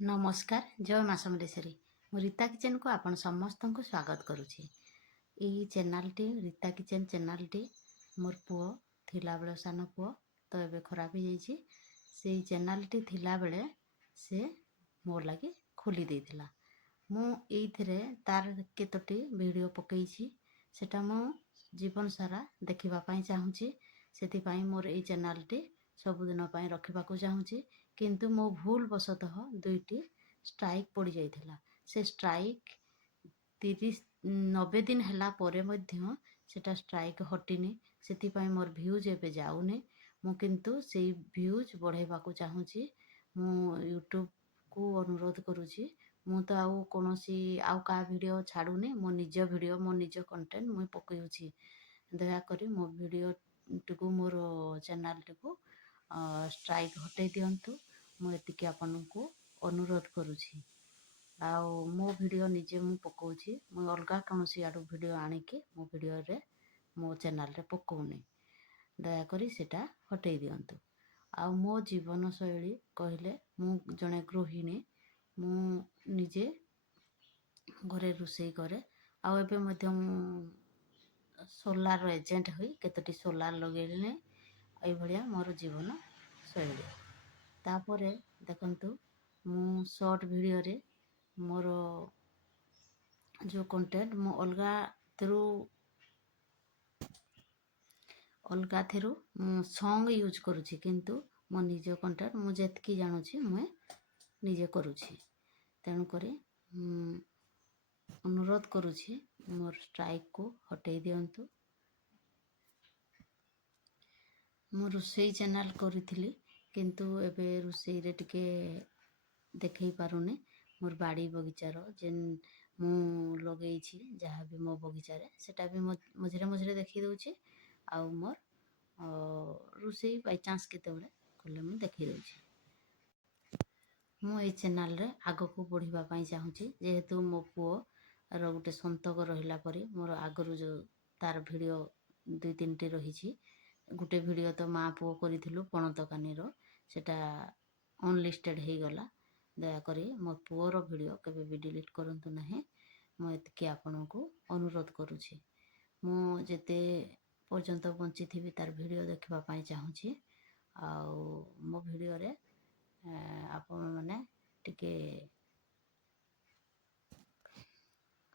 ନମସ୍କାର ଜୟ ମା ସମଲେଶ୍ୱରୀ। ମୁଁ ରୀତା କିଚେନକୁ ଆପଣ ସମସ୍ତଙ୍କୁ ସ୍ୱାଗତ କରୁଛି। ଏହି ଚ୍ୟାନେଲଟି ରୀତା କିଚେନ ଚ୍ୟାନେଲଟି ମୋର ପୁଅ ଥିଲାବେଳେ ସାନ ପୁଅ ତ ଏବେ ଖରାପ ହେଇଯାଇଛି। ସେଇ ଚ୍ୟାନେଲଟି ଥିଲାବେଳେ ସେ ମୋ ଲାଗି ଖୋଲି ଦେଇଥିଲା। ମୁଁ ଏଇଥିରେ ତାର କେତୋଟି ଭିଡ଼ିଓ ପକେଇଛି, ସେଟା ମୁଁ ଜୀବନ ସାରା ଦେଖିବା ପାଇଁ ଚାହୁଁଛି। ସେଥିପାଇଁ ମୋର ଏଇ ଚ୍ୟାନେଲଟି ସବୁଦିନ ପାଇଁ ରଖିବାକୁ ଚାହୁଁଛି। କିନ୍ତୁ ମୋ ଭୁଲ ବଶତଃ ଦୁଇଟି ଷ୍ଟ୍ରାଇକ୍ ପଡ଼ିଯାଇଥିଲା। ସେ ଷ୍ଟ୍ରାଇକ୍ 90 ଦିନ ହେଲା ପରେ ମଧ୍ୟ ସେଟା ଷ୍ଟ୍ରାଇକ୍ ହଟିନି। ସେଥିପାଇଁ ମୋର ଭ୍ୟୁଜ୍ ଏବେ ଯାଉନି। ମୁଁ କିନ୍ତୁ ସେଇ ଭ୍ୟୁଜ୍ ବଢ଼ାଇବାକୁ ଚାହୁଁଛି। ମୁଁ ୟୁଟ୍ୟୁବକୁ ଅନୁରୋଧ କରୁଛି, ମୁଁ ତ ଆଉ କୌଣସି ଆଉ କାହା ଭିଡ଼ିଓ ଛାଡ଼ୁନି। ମୋ ନିଜ ଭିଡ଼ିଓ, ମୋ ନିଜ କଣ୍ଟେଣ୍ଟ ମୁଁ ପକାଉଛି। ଦୟାକରି ମୋ ଭିଡ଼ିଓଟିକୁ, ମୋର ଚ୍ୟାନେଲଟିକୁ ଷ୍ଟ୍ରାଇକ୍ ହଟେଇ ଦିଅନ୍ତୁ। ମୁଁ ଏତିକି ଆପଣଙ୍କୁ ଅନୁରୋଧ କରୁଛି। ଆଉ ମୋ ଭିଡ଼ିଓ ନିଜେ ମୁଁ ପକାଉଛି। ମୁଁ ଅଲଗା କୌଣସି ଆଡ଼ୁ ଭିଡ଼ିଓ ଆଣିକି ମୋ ଭିଡ଼ିଓରେ, ମୋ ଚ୍ୟାନେଲରେ ପକାଉନି। ଦୟାକରି ସେଟା ହଟେଇ ଦିଅନ୍ତୁ। ଆଉ ମୋ ଜୀବନଶୈଳୀ କହିଲେ, ମୁଁ ଜଣେ ଗୃହିଣୀ। ମୁଁ ନିଜେ ଘରେ ରୋଷେଇ କରେ। ଆଉ ଏବେ ମଧ୍ୟ ମୁଁ ସୋଲାର ଏଜେଣ୍ଟ ହୋଇ କେତୋଟି ସୋଲାର ଲଗେଇଲିଣି। ଏଇଭଳିଆ ମୋର ଜୀବନ ଶୈଳୀ। ତାପରେ ଦେଖନ୍ତୁ, ମୁଁ ସର୍ଟ ଭିଡ଼ିଓରେ ମୋର ଯେଉଁ କଣ୍ଟେଣ୍ଟ ମୁଁ ଅଲଗା ଥିରୁ ମୁଁ ସଙ୍ଗ ୟୁଜ୍ କରୁଛି। କିନ୍ତୁ ମୋ ନିଜ କଣ୍ଟେଣ୍ଟ ମୁଁ ଯେତିକି ଜାଣୁଛି ମୁଁ ନିଜେ କରୁଛି। ତେଣୁକରି ଅନୁରୋଧ କରୁଛି, ମୋର ଷ୍ଟ୍ରାଇକ୍କୁ ହଟେଇ ଦିଅନ୍ତୁ। ମୁଁ ରୋଷେଇ ଚ୍ୟାନେଲ କରିଥିଲି, କିନ୍ତୁ ଏବେ ରୋଷେଇରେ ଟିକେ ଦେଖେଇ ପାରୁନି। ମୋର ବାଡ଼ି ବଗିଚାର ଯେନ୍ ମୁଁ ଲଗେଇଛି, ଯାହା ବି ମୋ ବଗିଚାରେ ସେଟା ବି ମଝିରେ ମଝିରେ ଦେଖେଇ ଦେଉଛି। ଆଉ ମୋର ରୋଷେଇ ବାଇଚାନ୍ସ କେତେବେଳେ କଲେ ମୁଁ ଦେଖେଇ ଦେଉଛି। ମୁଁ ଏଇ ଚ୍ୟାନେଲରେ ଆଗକୁ ବଢ଼ିବା ପାଇଁ ଚାହୁଁଛି। ଯେହେତୁ ମୋ ପୁଅର ଗୋଟେ ସନ୍ତକ ରହିଲା ପରେ ମୋର ଆଗରୁ ଯେଉଁ ତାର ଭିଡ଼ିଓ 2-3ଟି ରହିଛି। ଗୋଟେ ଭିଡ଼ିଓ ତ ମା ପୁଅ କରିଥିଲୁ ପଣତକାନିର, ସେଟା ଅନଲିଷ୍ଟେଡ଼ ହେଇଗଲା। ଦୟାକରି ମୋ ପୁଅର ଭିଡ଼ିଓ କେବେ ବି ଡିଲିଟ୍ କରନ୍ତୁ ନାହିଁ। ମୁଁ ଏତିକି ଆପଣଙ୍କୁ ଅନୁରୋଧ କରୁଛି। ମୁଁ ଯେତେ ପର୍ଯ୍ୟନ୍ତ ବଞ୍ଚିଥିବି ତାର ଭିଡ଼ିଓ ଦେଖିବା ପାଇଁ ଚାହୁଁଛି। ଆଉ ମୋ ଭିଡ଼ିଓରେ ଆପଣମାନେ ଟିକେ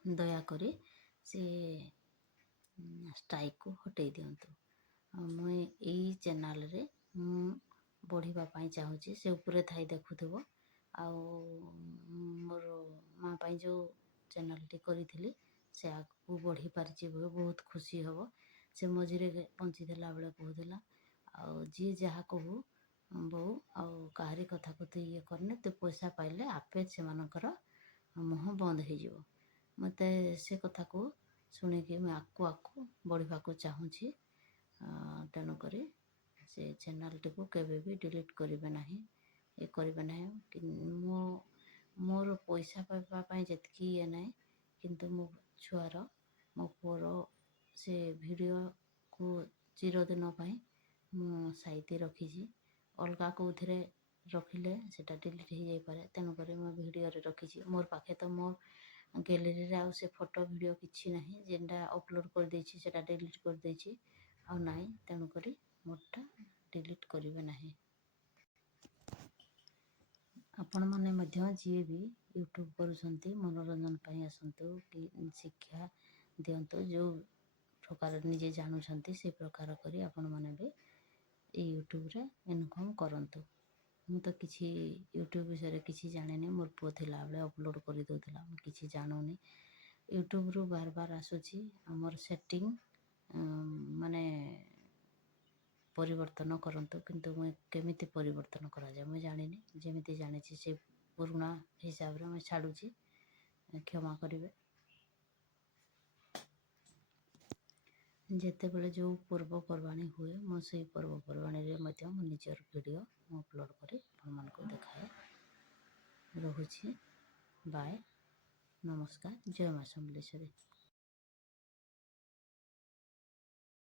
ଦୟାକରି ସେ ଷ୍ଟ୍ରାଇକ୍କୁ ହଟେଇ ଦିଅନ୍ତୁ। ଆଉ ମୁଁ ଏଇ ଚ୍ୟାନେଲରେ ମୁଁ ବଢ଼ିବା ପାଇଁ ଚାହୁଁଛି। ସେ ଉପରେ ଥାଇ ଦେଖୁଥିବ। ଆଉ ମୋର ମା ପାଇଁ ଯେଉଁ ଚ୍ୟାନେଲଟି କରିଥିଲି, ସେ ଆଗକୁ ବଢ଼ି ପାରିଛି, ବହୁତ ଖୁସି ହେବ। ସେ ମଝିରେ ବଞ୍ଚିଥିଲା ବେଳେ କହୁଥିଲା, ଆଉ ଯିଏ ଯାହା କହୁ ବୋଉ, ଆଉ କାହାରି କଥାକୁ ତୁ ଇଏ କରିନେ, ତୁ ପଇସା ପାଇଲେ ଆପେ ସେମାନଙ୍କର ମୁହଁ ବନ୍ଦ ହେଇଯିବ। ମୋତେ ସେ କଥାକୁ ଶୁଣିକି ମୁଁ ଆଗକୁ ବଢ଼ିବାକୁ ଚାହୁଁଛି। ତେଣୁକରି ସେ ଚ୍ୟାନେଲଟିକୁ କେବେ ବି ଡିଲିଟ୍ କରିବେ ନାହିଁ, କରିବେ ନାହିଁ। ମୋର ପଇସା ପାଇବା ପାଇଁ ଯେତିକି ଇଏ ନାହିଁ, କିନ୍ତୁ ମୋ ଛୁଆର, ମୋ ପୁଅର ସେ ଭିଡ଼ିଓକୁ ଚିରଦିନ ପାଇଁ ମୁଁ ସାଇତି ରଖିଛି। ଅଲଗା କେଉଁଥିରେ ରଖିଲେ ସେଟା ଡିଲିଟ୍ ହେଇଯାଇପାରେ। ତେଣୁକରି ମୁଁ ଭିଡ଼ିଓରେ ରଖିଛି। ମୋର ପାଖେ ତ ମୋ ଗ୍ୟାଲେରୀରେ ଆଉ ସେ ଫଟୋ ଭିଡ଼ିଓ କିଛି ନାହିଁ। ଯେନ୍ଟା ଅପଲୋଡ଼ କରିଦେଇଛି ସେଟା ଡିଲିଟ୍ କରିଦେଇଛି, ଆଉ ନାହିଁ। ତେଣୁକରି ମୋରଟା ଡିଲିଟ୍ କରିବେ ନାହିଁ। ଆପଣମାନେ ମଧ୍ୟ ଯିଏ ବି ୟୁଟ୍ୟୁବ୍ କରୁଛନ୍ତି, ମନୋରଞ୍ଜନ ପାଇଁ ଆସନ୍ତୁ କି ଶିକ୍ଷା ଦିଅନ୍ତୁ, ଯେଉଁ ପ୍ରକାର ନିଜେ ଜାଣୁଛନ୍ତି ସେ ପ୍ରକାର କରି ଆପଣମାନେ ବି ଏଇ ୟୁଟ୍ୟୁବରେ ଇନକମ୍ କରନ୍ତୁ। ମୁଁ ତ କିଛି ୟୁଟ୍ୟୁବ୍ ବିଷୟରେ କିଛି ଜାଣିନି। ମୋର ପୁଅ ଥିଲାବେଳେ ଅପଲୋଡ଼ କରିଦେଉଥିଲା, ମୁଁ କିଛି ଜାଣୁନି। ୟୁଟ୍ୟୁବରୁ ବାର ଆସୁଛି ଆମର ସେଟିଂ, ମାନେ ପରିବର୍ତ୍ତନ କରନ୍ତୁ। କିନ୍ତୁ ମୁଁ କେମିତି ପରିବର୍ତ୍ତନ କରାଯାଏ ମୁଁ ଜାଣିନି। ଯେମିତି ଜାଣିଛି ସେ ପୁରୁଣା ହିସାବରେ ମୁଁ ଛାଡ଼ୁଛି, କ୍ଷମା କରିବେ। ଯେତେବେଳେ ଯେଉଁ ପର୍ବପର୍ବାଣି ହୁଏ, ମୁଁ ସେଇ ପର୍ବପର୍ବାଣିରେ ମଧ୍ୟ ମୁଁ ନିଜର ଭିଡ଼ିଓ ମୁଁ ଅପଲୋଡ଼ କରି ଆପଣମାନଙ୍କୁ ଦେଖାଏ। ରହୁଛି। ବାଏ, ନମସ୍କାର, ଜୟ ମା ସମଲେଶ୍ୱରୀ।